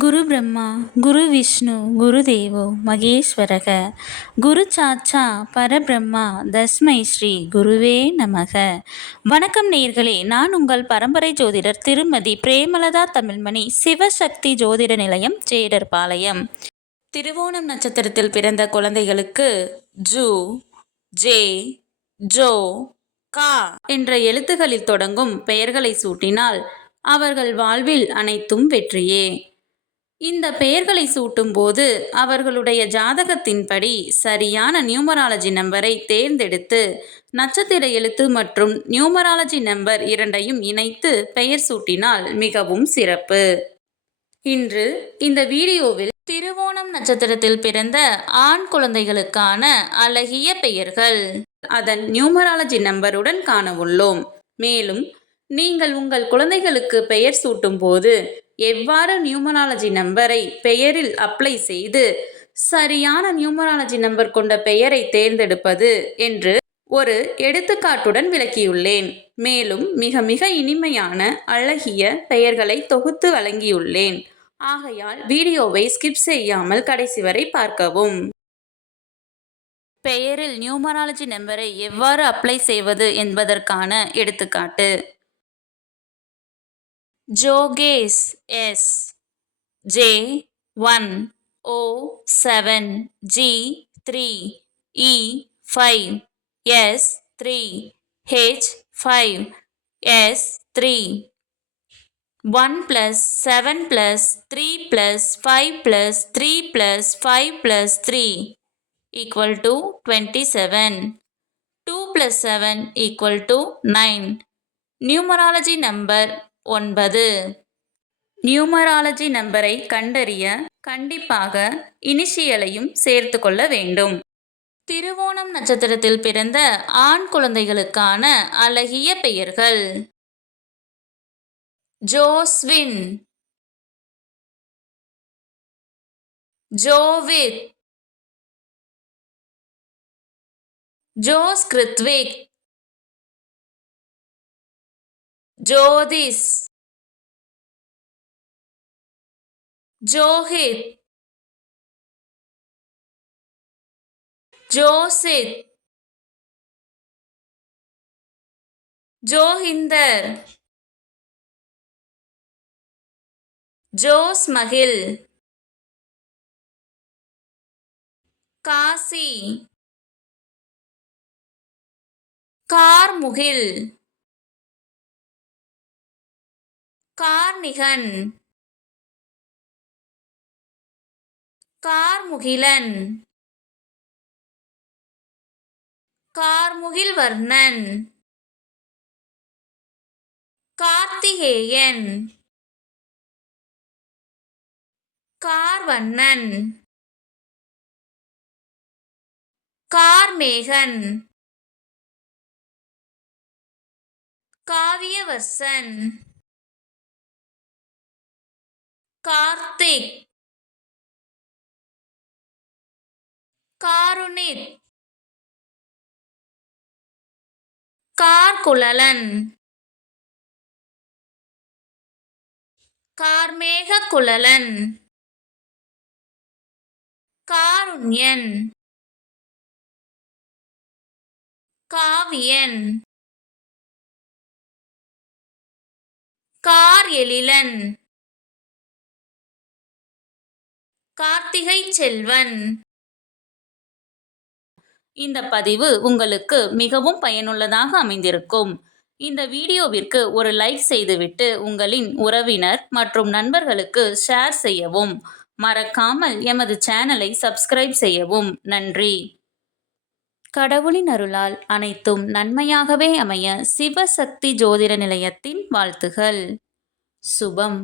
குரு பிரம்மா குரு விஷ்ணு குரு தேவோ மகேஸ்வரக குரு சாட்சா பரபிரம்மா தஸ்மை ஸ்ரீ குருவே நமக. வணக்கம் நேயர்களே, நான் உங்கள் பரம்பரை ஜோதிடர் திருமதி பிரேமலதா தமிழ்மணி, சிவசக்தி ஜோதிட நிலையம், ஜேடர்பாளையம். திருவோணம் நட்சத்திரத்தில் பிறந்த குழந்தைகளுக்கு ஜூ, ஜே, ஜோ, கா என்ற எழுத்துகளில் தொடங்கும் பெயர்களை சூட்டினால் அவர்கள் வாழ்வில் அனைத்தும் வெற்றியே. இந்த பெயர்களை சூட்டும் போது அவர்களுடைய ஜாதகத்தின்படி சரியான நியூமராலஜி நம்பரை தேர்ந்தெடுத்து நட்சத்திர எழுத்து மற்றும் நியூமராலஜி நம்பர் இரண்டையும் இணைத்து பெயர் சூட்டினால் மிகவும் சிறப்பு. இன்று இந்த வீடியோவில் திருவோணம் நட்சத்திரத்தில் பிறந்த ஆண் குழந்தைகளுக்கான அழகிய பெயர்கள் அதன் நியூமராலஜி நம்பருடன் காண உள்ளோம். மேலும் நீங்கள் உங்கள் குழந்தைகளுக்கு பெயர் சூட்டும் போது எவ்வாறு நியூமராலஜி நம்பரை பெயரில் அப்ளை செய்து சரியான நியூமராலஜி நம்பர் கொண்ட பெயரை தேர்ந்தெடுப்பது என்று ஒரு எடுத்துக்காட்டுடன் விளக்கியுள்ளேன். மேலும் மிக மிக இனிமையான அழகிய பெயர்களை தொகுத்து வழங்கியுள்ளேன். ஆகையால் வீடியோவை ஸ்கிப் செய்யாமல் கடைசி வரை பார்க்கவும். பெயரில் நியூமராலஜி நம்பரை எவ்வாறு அப்ளை செய்வது என்பதற்கான எடுத்துக்காட்டு. ஜோகேஷ் S, J1O7, G3, E5, S3, H5, S3. 1 + 7 + 3 + 5 + 3 + 5 + 3 = 27. 2 + 7 = 9. Numerology number 9. Numerology நம்பரை கண்டறிய கண்டிப்பாக இனிஷியலையும் சேர்த்து கொள்ள வேண்டும். திருவோணம் நட்சத்திரத்தில் பிறந்த ஆண் குழந்தைகளுக்கான அழகிய பெயர்கள். ஜோஸ்வின், ஜோவித், ஜோஸ்கிருத்விக், ஜோதிஷ், ஜோஹித், ஜோசித், ஜோஹிந்தர், ஜோஸ்மகில், காசி, கார்முகில், கார்னிகன், கார்முகிலன், கார்முகில்வர்ணன், கார்த்திகேயன், கார்வண்ணன், கார்மேகன், காவியவர்சன், கார்த்திக், காருணித், கார்குழலன், கார்மேககுழலன், காருண்யன், காவியன், கார்எழிலன், கார்த்திகை செல்வன். இந்த பதிவு உங்களுக்கு மிகவும் பயனுள்ளதாக அமைந்திருக்கும். இந்த வீடியோவிற்கு ஒரு லைக் செய்துவிட்டு உங்களின் உறவினர் மற்றும் நண்பர்களுக்கு ஷேர் செய்யவும். மறக்காமல் எமது சேனலை சப்ஸ்கிரைப் செய்யவும். நன்றி. கடவுளின் அருளால் அனைத்தும் நன்மையாகவே அமைய சிவசக்தி ஜோதிட நிலையத்தின் வாழ்த்துகள். சுபம்.